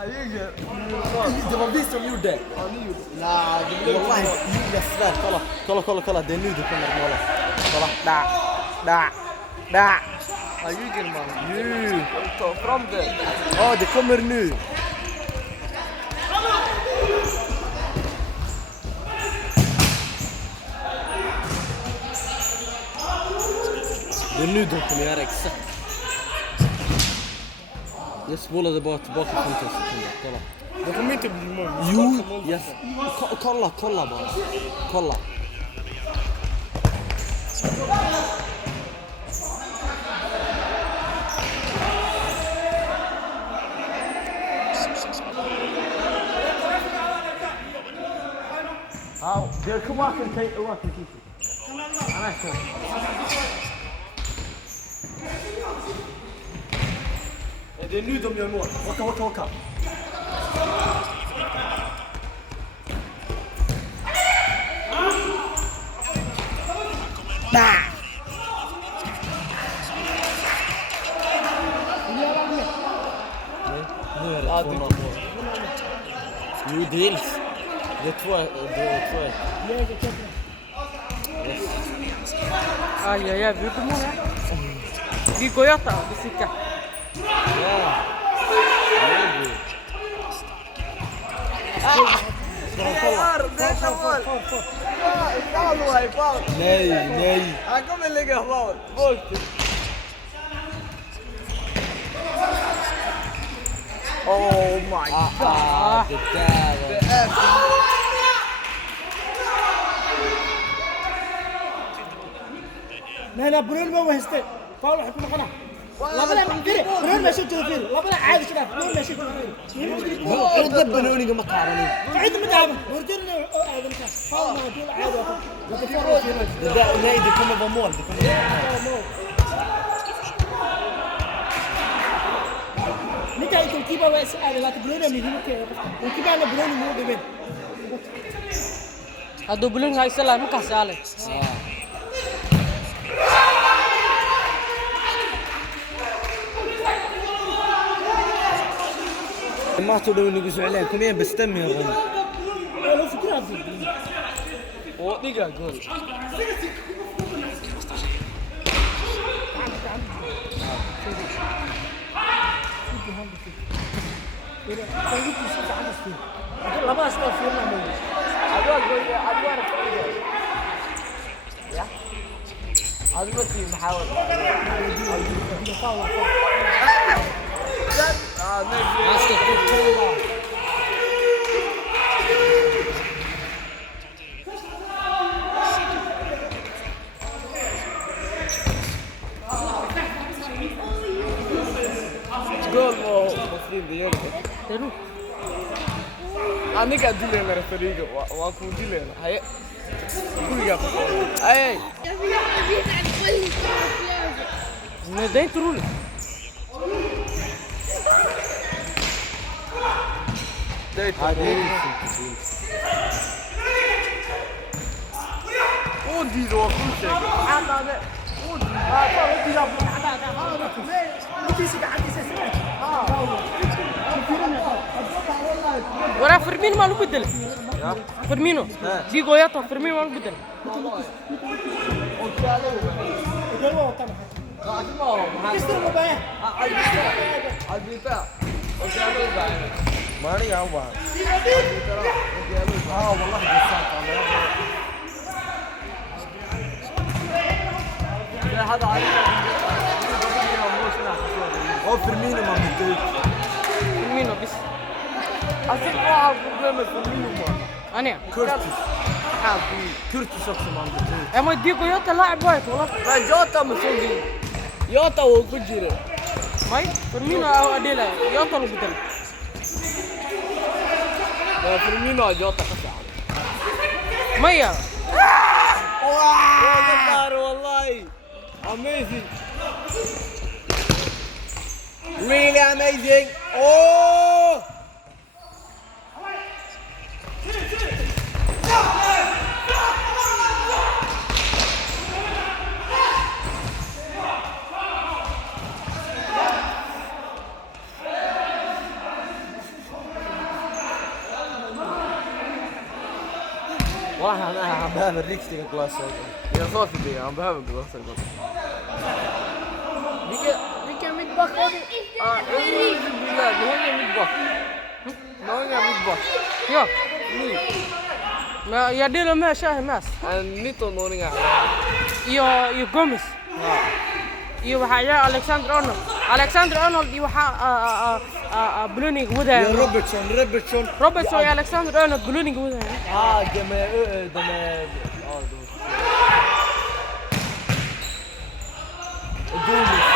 Det var vi som gjorde det. Nej, det blev Wallahi, jag svär. Kolla. Det är nu du kommer att måla. Kolla. Där. Han ljuger man. Nu. Ta fram det. Ja, det kommer nu. Det är nu de kommer göra exakt. Jag spolade bara tillbaka 15 sekunder. Kolla. Det kommer inte bli mål. Jo, yes. Kolla bara. Kolla. Ja, det kommer att ta ett år till. Annars så. Det är nu de gör mål. Åka. Nu är det 2-0 mål. Jo, dels. Det är 2-1. Aj, vi gjorde mål här. Vi går Jota, vi sitter. Ja. Nej. Han kommer lägga mål. Bort. Oh my god. Det där. لا برون ما وهسته فاول حكم قناه لا فيري برون ما شفته فيري لا عادي كده برون ما شفته فيري ده بنوني ما قارنين عيد متعب ورجلنا هذا مكاس فاول ما يقول عادي ده لا ده kommer vara mål. متى الكيبا بس لا تبرون من هنا الكيبا انا برون مو بين هادو بلون هاي سلا ما كاساله ما تقولوا نقصوا عليه كم بستم يا غني لو فكره وديقا جول. لا ما اسمع فينا مو عدوى تيم محاول. جول مفروض يرجع. أنا قاعد دلنا الفريق وأكون دلنا هاي كل جاب أي ندين ترولي ودي ذو كل شيء هذا ودي ودي لا ورا فيرمينو مالو بدل فيرمينو ديجو ياتا فيرمينو مالو بدل ماني عوض والله هذا هو فيرمينو ما متوج فيرمينو بس أصير واحد بروبلم فيرمينو أنا كورتيس أقسم ما متوج أما ديجو ياتا لاعب وايد والله لا جوتا مسوقي يوتا وكجرة ماي فيرمينو أو أديلا ياتا لو بدل لا فيرمينو جوتا قطع مايا والله amazing really amazing oh Wallahi han behöver riktiga glasögon. Jag sa till dig, han behöver glasögon. Vilken mittback har du? Du har ingen mittback. Du har ingen mittback. Ja, Ni, men jag delar med Shahi mest. en 19-åringar. Iyo Gomes. Iyo waxaa jira Alexander Arnold iyo waxaa Bluning Ja, wadaya. Robertson. iyo Alexander Arnold Bluning wadaya. De är... Ja, de är... Gomes.